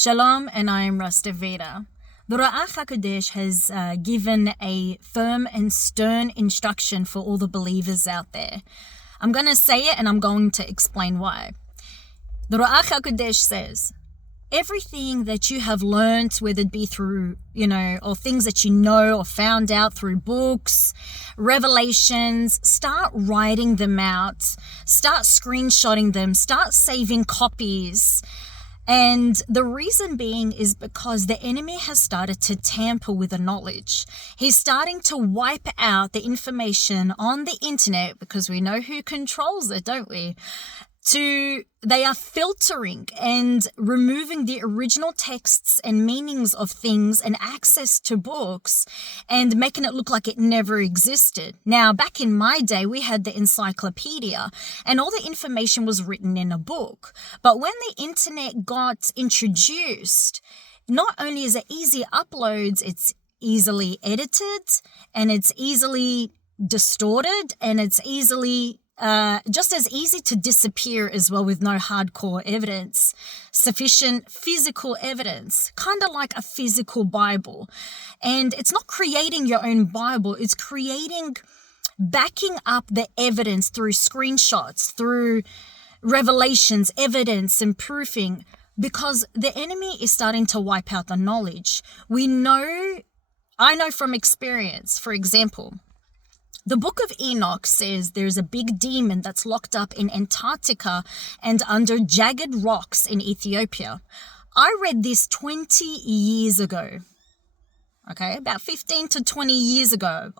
Shalom, and I am Rastaveda. The Ruach HaKodesh has given a firm and stern instruction for all the believers out there. I'm going to say it and I'm going to explain why. The Ruach HaKodesh says, everything that you have learned, whether it be through, or things that you know or found out through books, revelations, start writing them out, start screenshotting them, start saving copies. And the reason being is because the enemy has started to tamper with the knowledge. He's starting to wipe out the information on the internet, because we know who controls it, don't we? They are filtering and removing the original texts and meanings of things and access to books and making it look like it never existed. Now, back in my day, we had the encyclopedia and all the information was written in a book. But when the internet got introduced, not only is it easy uploads, it's easily edited and it's easily distorted and it's easily just as easy to disappear as well, with no hardcore evidence, sufficient physical evidence, kind of like a physical Bible. And it's not creating your own Bible, it's backing up the evidence through screenshots, through revelations, evidence and proofing, because the enemy is starting to wipe out the knowledge. I know from experience, for example, the book of Enoch says there's a big demon that's locked up in Antarctica and under jagged rocks in Ethiopia. I read this 20 years ago, about 15 to 20 years ago,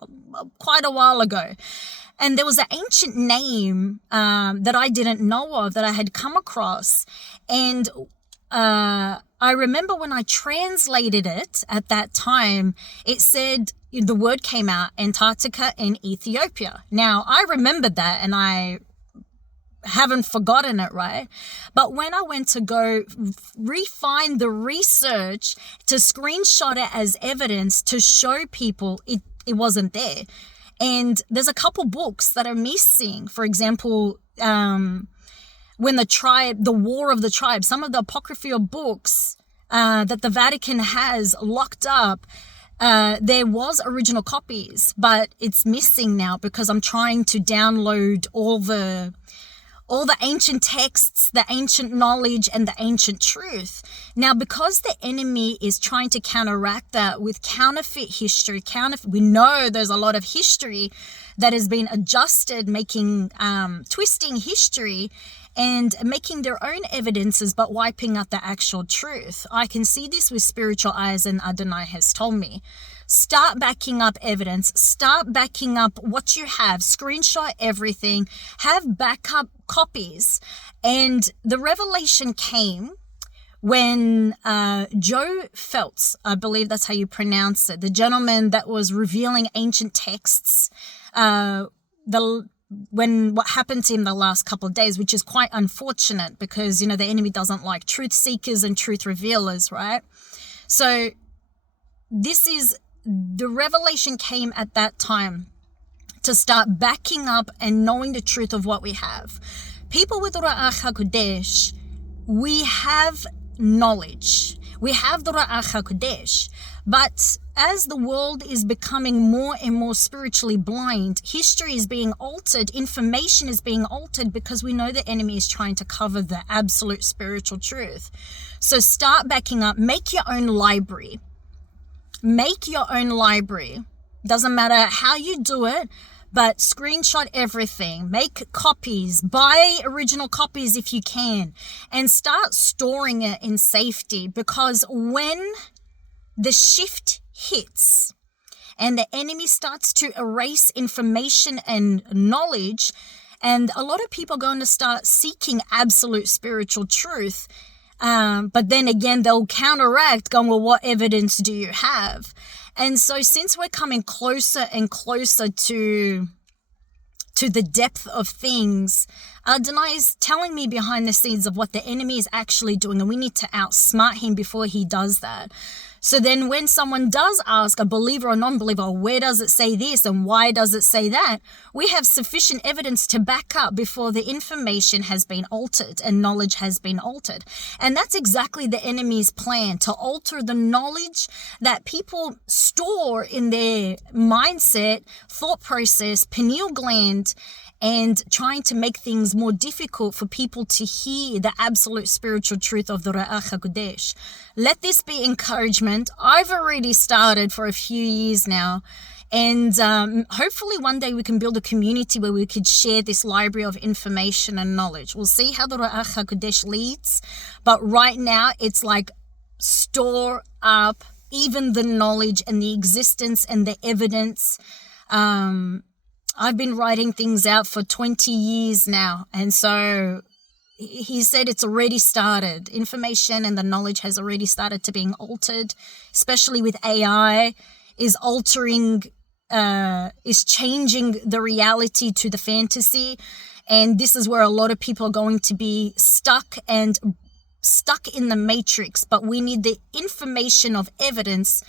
quite a while ago. And there was an ancient name that I didn't know of, that I had come across. And I remember when I translated it at that time, it said, the word came out, Antarctica and Ethiopia. Now, I remembered that and I haven't forgotten it, right? But when I went to go refine the research to screenshot it as evidence to show people, it wasn't there. And there's a couple books that are missing. For example, when the War of the Tribes, some of the apocryphal books that the Vatican has locked up, there was original copies, but it's missing now because I'm trying to download all the ancient texts, the ancient knowledge, and the ancient truth. Now, because the enemy is trying to counteract that with counterfeit history, we know there's a lot of history that has been adjusted, twisting history and making their own evidences, but wiping out the actual truth. I can see this with spiritual eyes, and Adonai has told me. Start backing up evidence. Start backing up what you have. Screenshot everything. Have backup copies. And the revelation came when Joe Feltz, I believe that's how you pronounce it, the gentleman that was revealing ancient texts, what happened to him the last couple of days, which is quite unfortunate because, the enemy doesn't like truth seekers and truth revealers, right? So the revelation came at that time to start backing up and knowing the truth of what we have. People with Ruach HaKodesh, we have knowledge. We have the Ruach HaKodesh. But as the world is becoming more and more spiritually blind, history is being altered, information is being altered, because we know the enemy is trying to cover the absolute spiritual truth. So start backing up. Make your own library. Make your own library. Doesn't matter how you do it, but screenshot everything. Make copies. Buy original copies if you can. And start storing it in safety, because when the shift hits and the enemy starts to erase information and knowledge, and a lot of people are going to start seeking absolute spiritual truth, but then again they'll counteract, going, well, what evidence do you have? And so since we're coming closer and closer to the depth of things, Adonai is telling me behind the scenes of what the enemy is actually doing, and we need to outsmart him before he does that. So then when someone does ask, a believer or non-believer, where does it say this and why does it say that? We have sufficient evidence to back up before the information has been altered and knowledge has been altered. And that's exactly the enemy's plan, to alter the knowledge that people store in their mindset, thought process, pineal gland, and trying to make things more difficult for people to hear the absolute spiritual truth of the Ruach HaKodesh. Let this be encouragement. I've already started for a few years now, and hopefully one day we can build a community where we could share this library of information and knowledge. We'll see how the Ruach HaKodesh leads, but right now it's like store up even the knowledge and the existence and the evidence. I've been writing things out for 20 years now. And so he said it's already started. Information and the knowledge has already started to being altered, especially with AI, is changing the reality to the fantasy. And this is where a lot of people are going to be stuck in the matrix. But we need the information of evidence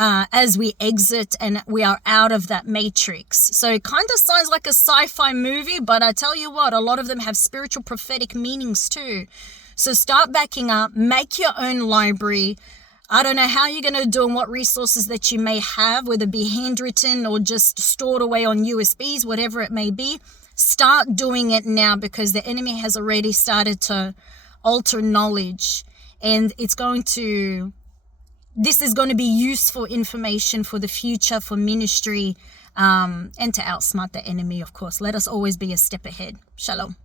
as we exit and we are out of that matrix. So it kind of sounds like a sci-fi movie, but I tell you what, a lot of them have spiritual prophetic meanings too. So start backing up, make your own library. I don't know how you're going to do and what resources that you may have, whether it be handwritten or just stored away on USBs, whatever it may be. Start doing it now, because the enemy has already started to alter knowledge, and this is going to be useful information for the future, for ministry, and to outsmart the enemy, of course. Let us always be a step ahead. Shalom.